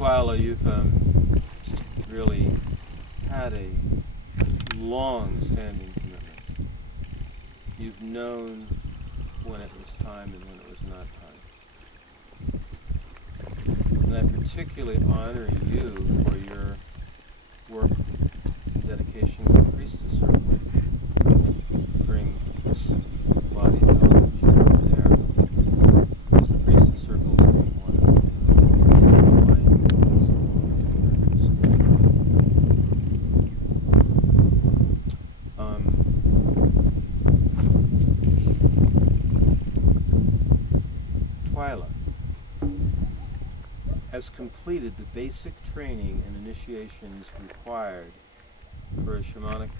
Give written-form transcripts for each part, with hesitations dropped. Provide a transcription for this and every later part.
Twila, you've really had a long-standing commitment. You've known when it was time and when it was not time. And I particularly honor you for your work and dedication to the priestess circle. Bring this body of knowledge over there. Because the priestess circle is being one of the Twila has completed the basic training and initiations required for a shamanic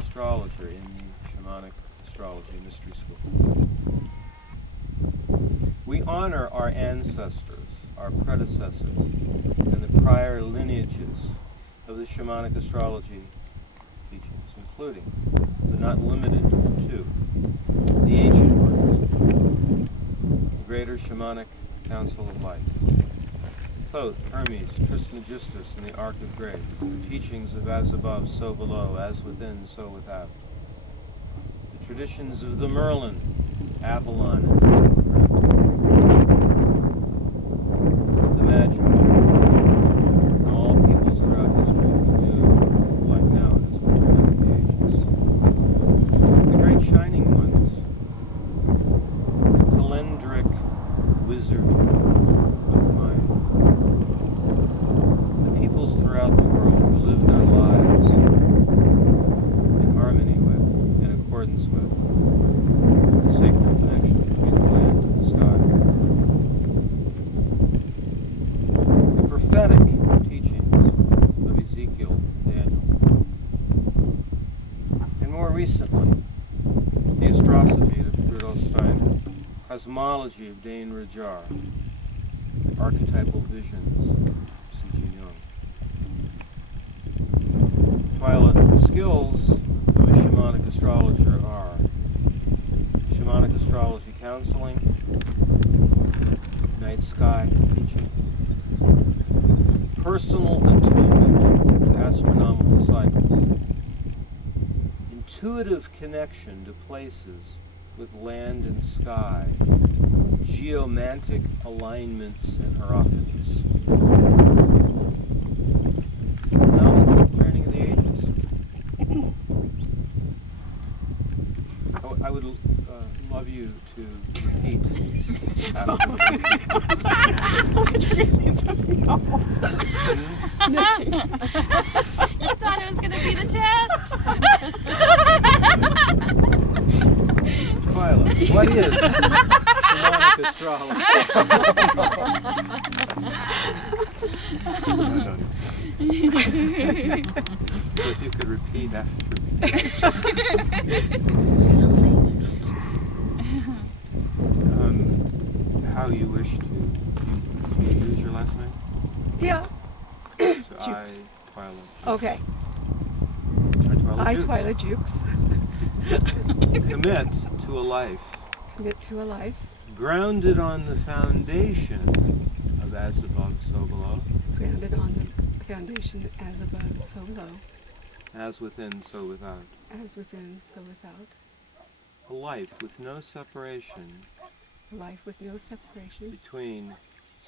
astrologer in the Shamanic Astrology Mystery School. We honor our ancestors, our predecessors, and the prior lineages of the Shamanic Astrology teachings, including, but not limited to, the ancient ones, the Greater Shamanic Council of Life, Thoth, Hermes, Trismegistus, and the Ark of Grace, the teachings of as above, so below, as within, so without, the traditions of the Merlin, Avalon, and the magic, and all peoples throughout history who knew, like now, it is the turning of the ages. The great shining ones, the calendric wizard of the mind, the peoples throughout the world who live their lives in harmony with, in accordance with, the sacred connection between the land and the sky. The prophetic teachings of Ezekiel and Daniel. And more recently, the astrosophy of Rudolf Steiner, cosmology of Dane Rajar, archetypal visions of C.G. Jung. Twila, the skills of a shamanic astrologer are shamanic astrology counseling, night sky teaching, personal attunement to astronomical cycles, intuitive connection to places with land and sky, geomantic alignments and hierophanies. Knowledge of turning of the ages. I would love you to repeat after me. You're going to say something else. You thought it was going to be the test? Twila, what is shamanic astrology? So if you could repeat after me. How you wish to use your last name? Yeah. So Jukes. I, Twila. Okay. I, Twila Jukes. Commit to a life. Commit to a life. Grounded on the foundation of as above, so below. Grounded on the foundation as above, so below. As within, so without. As within, so without. A life with no separation. A life with no separation. Between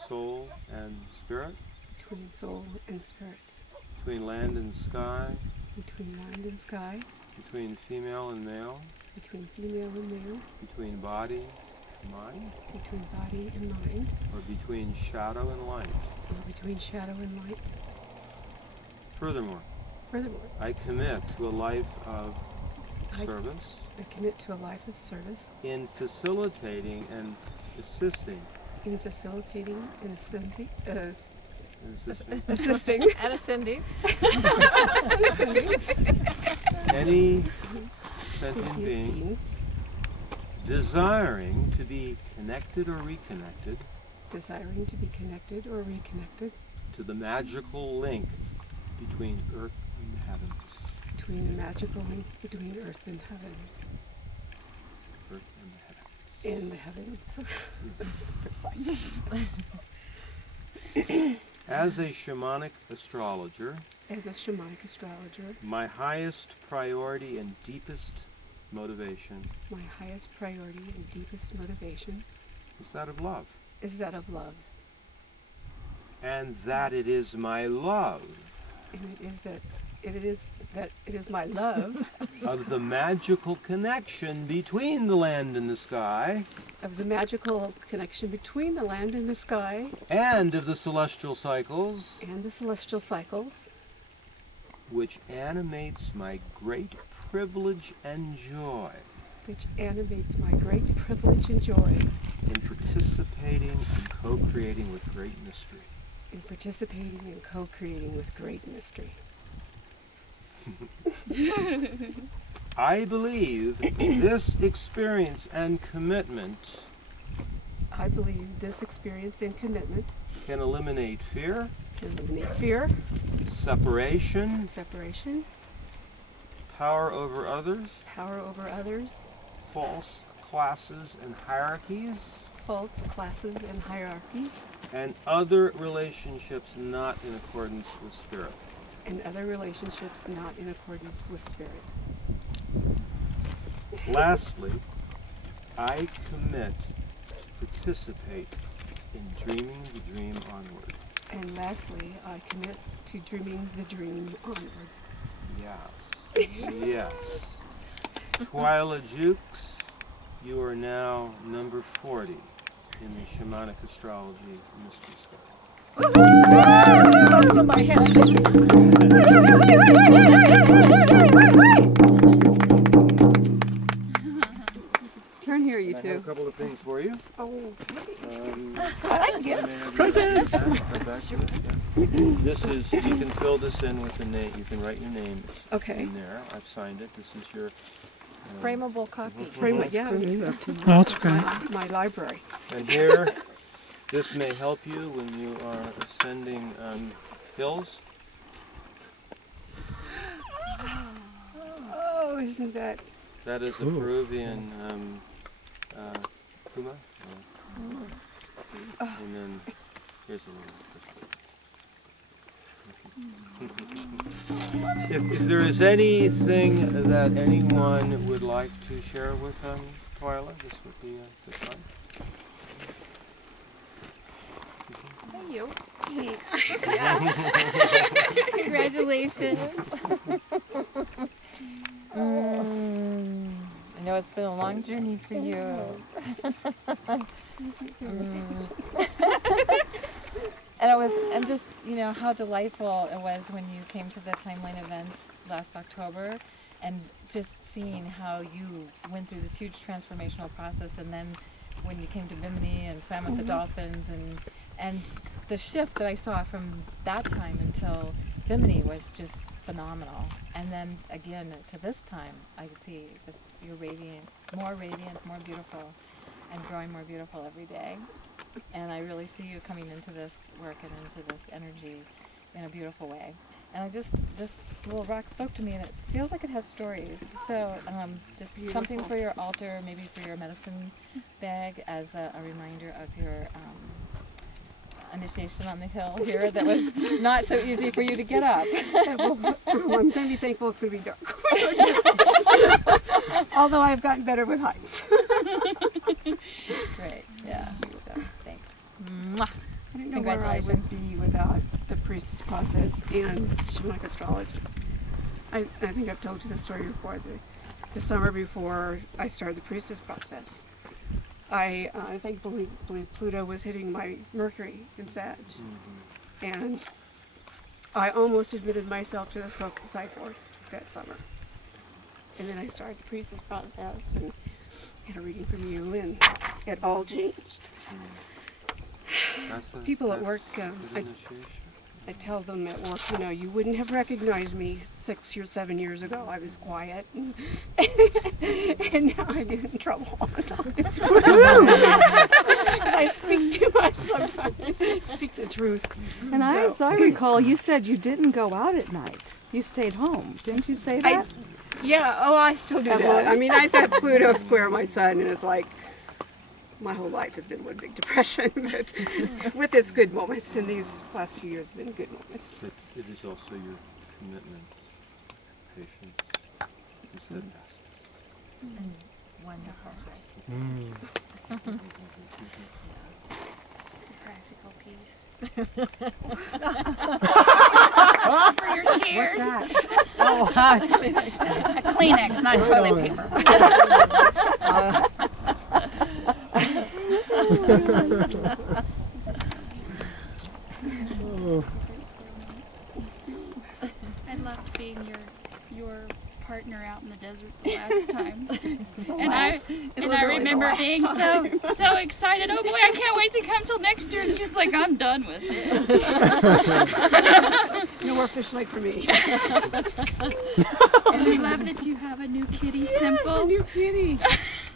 soul and spirit. Between soul and spirit. Between land and sky. Between land and sky. Between female and male. Between female and male. Between body and mind. Between body and mind. Or between shadow and light. Or between shadow and light. Furthermore, I commit to a life of service. I commit to a life of service. In facilitating and assisting. In facilitating and assisting. Assisting. And ascending. Any sentient beings desiring to be connected or reconnected. Desiring to be connected or reconnected. To the magical link between earth and the heavens. Between the magical link between earth and heaven. Earth and the heavens. In the heavens. Precise. As a shamanic astrologer, As a shamanic astrologer, my highest priority and deepest motivation my highest priority and deepest motivation is that of love. is that of love. And that it is my love And it is that it is my love of the magical connection between the land and the sky, of the magical connection between the land and the sky and of the celestial cycles, and the celestial cycles, which animates my great privilege and joy which animates my great privilege and joy in participating and co-creating with great mystery. in participating and co-creating with great mystery. I believe this experience and commitment I believe this experience and commitment can eliminate fear, can eliminate fear, separation, separation, power over others, power over others, false classes and hierarchies, faults, classes, and hierarchies, and other relationships not in accordance with spirit. and other relationships not in accordance with spirit. Lastly, I commit to participate in dreaming the dream onward. And lastly, I commit to dreaming the dream onward. Yes, yes. Twila Jukes, you are now number 40 in the Shamanic Astrology Mystery School. That's on my head. Turn here, you I have two. a couple of things for you. Oh, I like gifts. Presents! This is, you can fill this in with the name, you can write your name Okay. in there. I've signed it. This is your Frameable copy. Frame it, yeah. Oh, it's okay. My library. And here, this may help you when you are ascending hills. Oh, isn't that? That is a Ooh. Peruvian puma. And then here's a little. If there is anything that anyone would like to share with Twila, this would be a good time. Hey, you. Congratulations. I know it's been a long journey for you. And just, you know, how delightful it was when you came to the Timeline event last October, and just seeing how you went through this huge transformational process, and then when you came to Bimini and swam with the dolphins, and the shift that I saw from that time until Bimini was just phenomenal. And then again to this time, I see just you're radiant, more beautiful, and growing more beautiful every day. And I really see you coming into this work and into this energy in a beautiful way. And this little rock spoke to me, and it feels like it has stories. So just beautiful. Something for your altar, maybe for your medicine bag, as a reminder of your initiation on the hill here that was not so easy for you to get up. Well, I'm going to be thankful it's going to be dark. Although I've gotten better with heights. That's great. Yeah. So, thanks. Mwah. I didn't know where I would be without the priestess process and Shamanic Astrologer. I think I've told you the story before. The summer before I started the priestess process, I think believe Pluto was hitting my Mercury in Sag, and I almost admitted myself to the psych ward that summer. And then I started the priestess process and had a reading from you, and it all changed. People at work, I tell them at work, you know, you wouldn't have recognized me 6 or 7 years ago. I was quiet, and, and now I get in trouble all the time. Because I speak too much sometimes. Speak the truth. And as I recall, you said you didn't go out at night. You stayed home. Didn't you say that? Yeah, I still do that. I mean, I've got Pluto square my sun, and it's like, my whole life has been one big depression, but with its good moments, and these last few years have been good moments. But it is also your commitment, patience, and steadfastness. And wonderful. Practical peace. For your tears. Oh, A Kleenex, not toilet paper. I loved being your partner out in the desert the last time. And I remember being so excited. Oh boy, I can't wait to come till next year. And she's like, I'm done with this. No more fish like for me. And I love that you have a new kitty, Simple. A new kitty.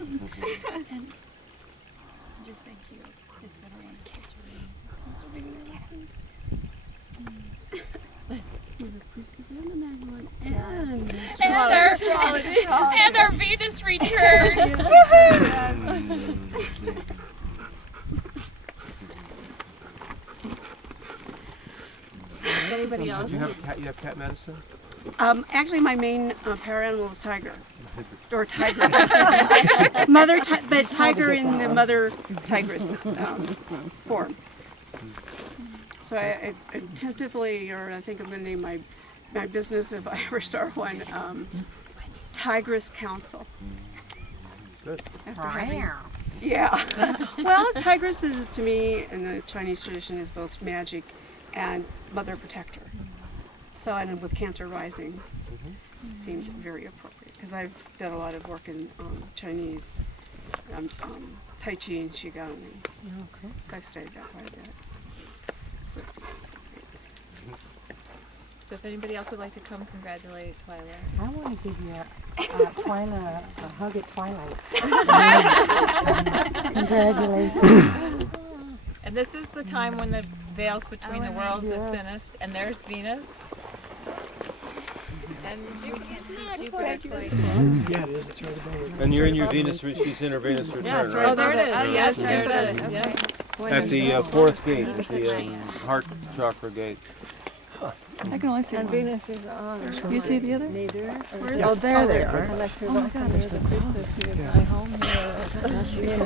And just thank you. It's been a wonderful journey. The priestess and the Magdalene and our Venus return. Anybody else? You have cat medicine? Actually, my main power animal is tiger, or tigress. But tiger in the mother tigress form. So I tentatively, or I think I'm going to name my business, if I ever start one, Tigress Council. Good. After having, yeah. Well, tigress is, to me, in the Chinese tradition, is both magic and mother protector. So, and with Cancer rising, seemed very appropriate, because I've done a lot of work in Chinese Tai Chi and Qigong, so I've studied that quite a bit. So it's So if anybody else would like to come congratulate Twila. I want to give you a hug at twilight. Congratulations. And this is the time when the veils between the worlds is thinnest, and there's Venus. And Jupiter. Yeah, it is. It's right above it. And you're in your Venus, she's in her Venus return, Yeah, it's right? right. Oh, there it is. Oh, Yes, there it is. Yeah. At the fourth gate, at the heart chakra gate. I can only see one. Venus is on. You see the other? Oh, there they are. Oh my God, there's a priestess here. My home here.